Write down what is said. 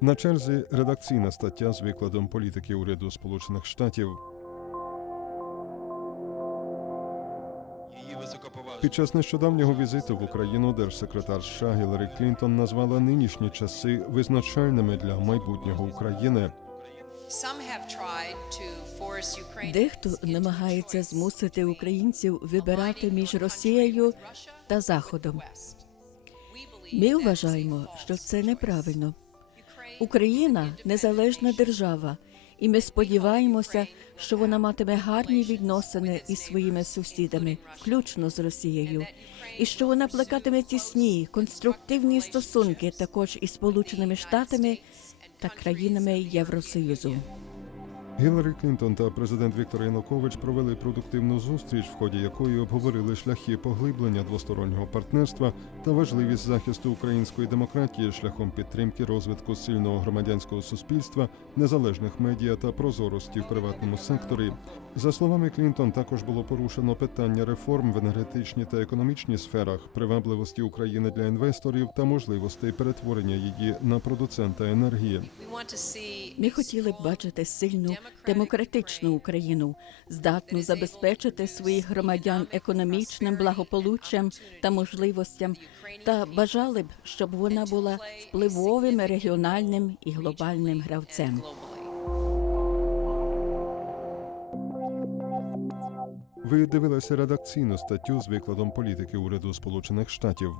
На черзі редакційна стаття з викладом політики уряду Сполучених Штатів. Під час нещодавнього візиту в Україну держсекретар США Гіларі Клінтон назвала нинішні часи визначальними для майбутнього України. Дехто намагається змусити українців вибирати між Росією та Заходом. Ми вважаємо, що це неправильно. Україна незалежна держава, і ми сподіваємося, що вона матиме гарні відносини із своїми сусідами, включно з Росією, і що вона плекатиме тісні конструктивні стосунки також із Сполученими Штатами та країнами Євросоюзу. Гіларі Клінтон та президент Віктор Янукович провели продуктивну зустріч, в ході якої обговорили шляхи поглиблення двостороннього партнерства та важливість захисту української демократії шляхом підтримки розвитку сильного громадянського суспільства, незалежних медіа та прозорості в приватному секторі. За словами Клінтон, також було порушено питання реформ в енергетичній та економічній сферах, привабливості України для інвесторів та можливостей перетворення її на продуцента енергії. Ми хотіли б бачити сильну демократичну Україну, здатну забезпечити своїх громадян економічним благополуччям та можливостям, та бажали б, щоб вона була впливовим регіональним і глобальним гравцем. Ви дивилися редакційну статтю з викладом політики уряду Сполучених Штатів.